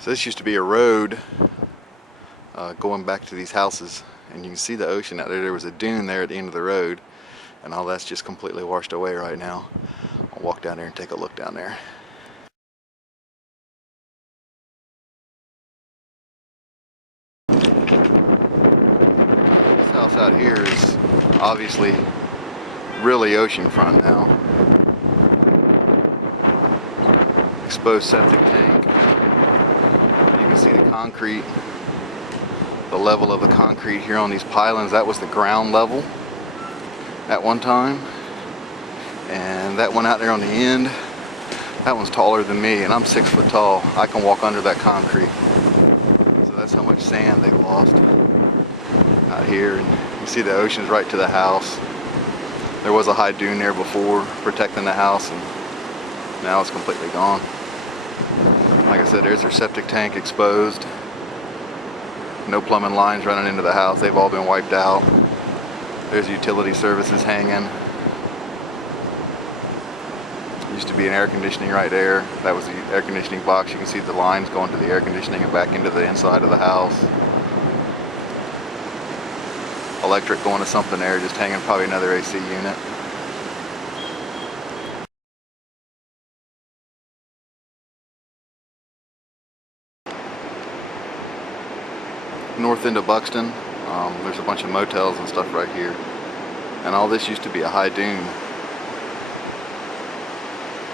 So this used to be a road going back to these houses, and you can see the ocean out there. There was a dune there at the end of the road, and all that's just completely washed away right now. I'll walk down there and take a look down there. This house out here is obviously really oceanfront now. Exposed septic tank. You can see the concrete, the level of the concrete here on these pylons. That was the ground level at one time, and that one out there on the end, that one's taller than me, and I'm 6 foot tall. I can walk under that concrete. So that's how much sand they've lost out here. And you see the ocean's right to the house. There was a high dune there before protecting the house, and now it's completely gone. Like I said, there's their septic tank exposed. No plumbing lines running into the house. They've all been wiped out. There's utility services hanging. Used to be an air conditioning right there. That was the air conditioning box. You can see the lines going to the air conditioning and back into the inside of the house. Electric going to something there, just hanging, probably another AC unit. North end of Buxton, there's a bunch of motels and stuff right here, and all this used to be a high dune,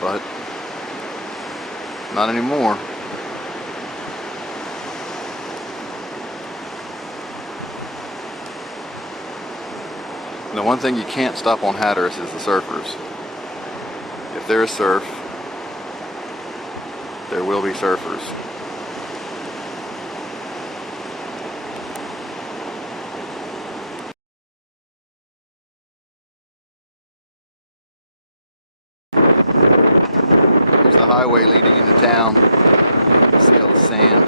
but not anymore. And the one thing you can't stop on Hatteras is the surfers. If there is surf, there will be surfers. The highway leading into town. You see all the sand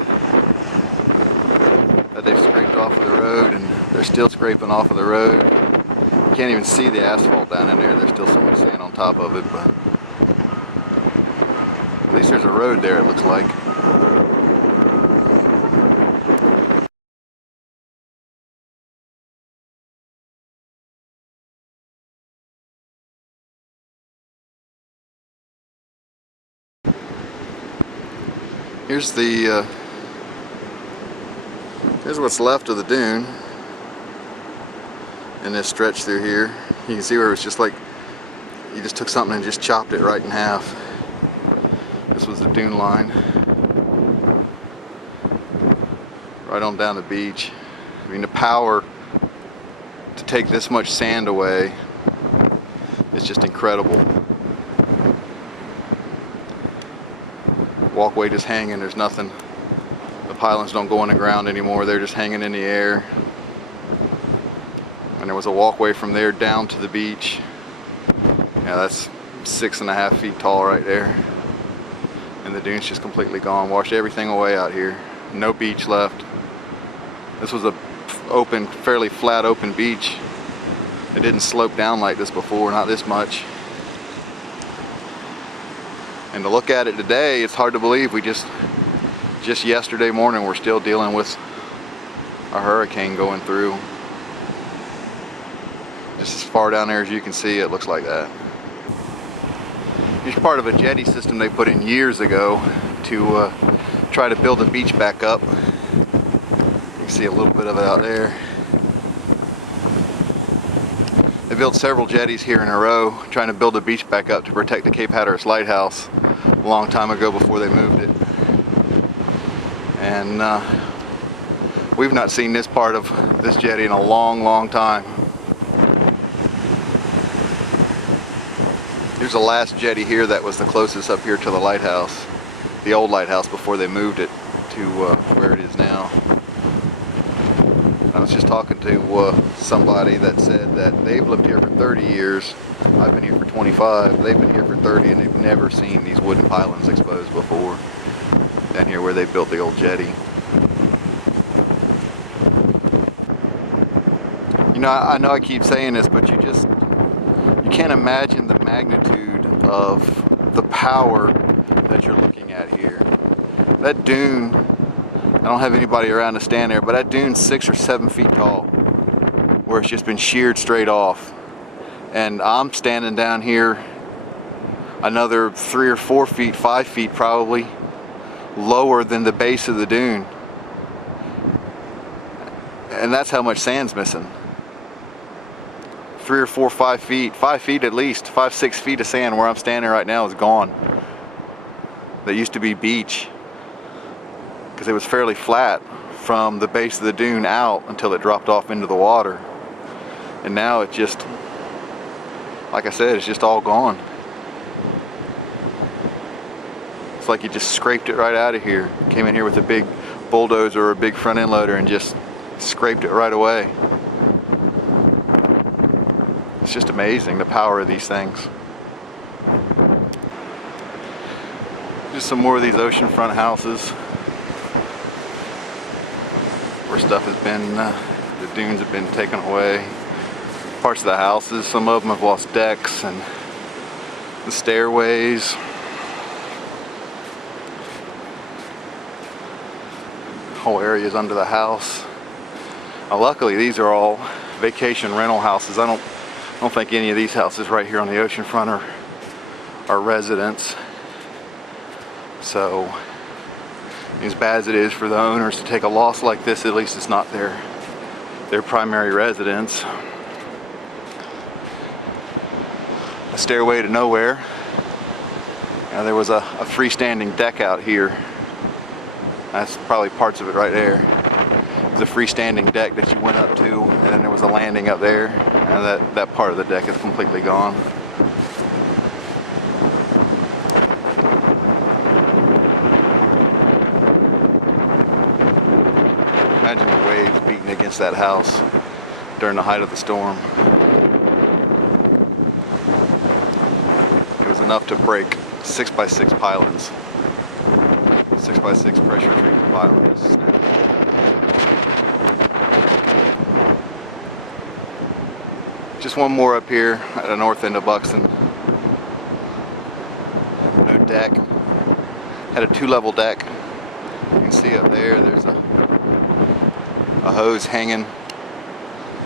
that they've scraped off of the road, and they're still scraping off of the road. You can't even see the asphalt down in there. There's still so much sand on top of it, but at least there's a road there, it looks like. Here's what's left of the dune in this stretch through here. You can see where it's just like you just took something and just chopped it right in half. This was the dune line right on down the beach. I mean, the power to take this much sand away is just incredible. Walkway just hanging, there's nothing. The pylons don't go in the ground anymore, they're just hanging in the air. And there was a walkway from there down to the beach. Yeah, that's 6.5 feet tall right there. And the dune's just completely gone, washed everything away out here. No beach left. This was a open, fairly flat open beach. It didn't slope down like this before, not this much. And to look at it today, it's hard to believe we just yesterday morning we're still dealing with a hurricane going through. Just as far down there as you can see, it looks like that. Here's part of a jetty system they put in years ago to try to build the beach back up. You can see a little bit of it out there. They built several jetties here in a row trying to build the beach back up to protect the Cape Hatteras lighthouse a long time ago before they moved it. And we've not seen this part of this jetty in a long time. Here's the last jetty here that was the closest up here to the lighthouse, the old lighthouse, before they moved it to where it is now. I was just talking to somebody that said that they've lived here for 30 years. I've been here for 25. They've been here for 30, and they've never seen these wooden pylons exposed before. Down here where they built the old jetty. You know I keep saying this, but you can't imagine the magnitude of the power that you're looking at here. That dune, I don't have anybody around to stand there, but that dune's 6 or 7 feet tall, where it's just been sheared straight off. And I'm standing down here another 3 or 4 feet, 5 feet probably, lower than the base of the dune. And that's how much sand's missing. 3 or 4, 5 feet, 5 feet at least, 5, 6 feet of sand where I'm standing right now is gone. That used to be beach, because it was fairly flat from the base of the dune out until it dropped off into the water. And now it just, like I said, it's just all gone. It's like you just scraped it right out of here. Came in here with a big bulldozer or a big front end loader and just scraped it right away. It's just amazing, the power of these things. Just some more of these oceanfront houses where stuff has been, the dunes have been taken away. Parts of the houses, some of them have lost decks and the stairways. Whole areas under the house. Now, luckily these are all vacation rental houses. I don't think any of these houses right here on the oceanfront are residents. So as bad as it is for the owners to take a loss like this, at least it's not their primary residence. A stairway to nowhere. Now, there was a freestanding deck out here. That's probably parts of it right there. There's a freestanding deck that you went up to, and then there was a landing up there, and that part of the deck is completely gone. Imagine the waves beating against that house during the height of the storm. It was enough to break 6x6 pylons. 6x6 pressure treated pylons. Just one more up here at the north end of Buxton. No deck. Had a 2-level deck. You can see up there, there's a hose hanging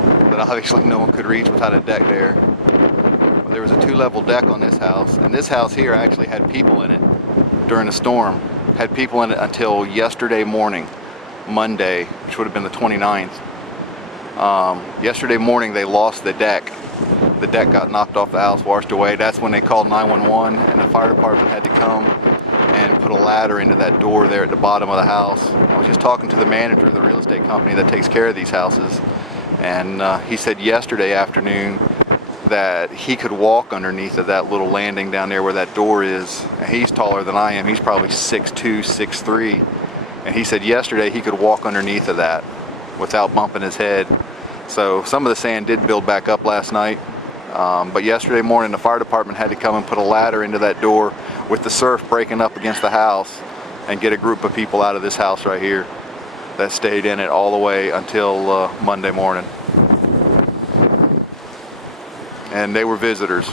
that obviously no one could reach without a deck there. Well, there was a 2-level deck on this house, and this house here actually had people in it during the storm. Had people in it until yesterday morning, Monday, which would have been the 29th. Yesterday morning they lost the deck. The deck got knocked off the house, washed away. That's when they called 911, and the fire department had to come and put a ladder into that door there at the bottom of the house. I was just talking to the manager of the real estate company that takes care of these houses, and he said yesterday afternoon that he could walk underneath of that little landing down there where that door is. And he's taller than I am. He's probably 6'2", 6'3", and he said yesterday he could walk underneath of that without bumping his head. So some of the sand did build back up last night, but yesterday morning the fire department had to come and put a ladder into that door with the surf breaking up against the house and get a group of people out of this house right here that stayed in it all the way until Monday morning. And they were visitors.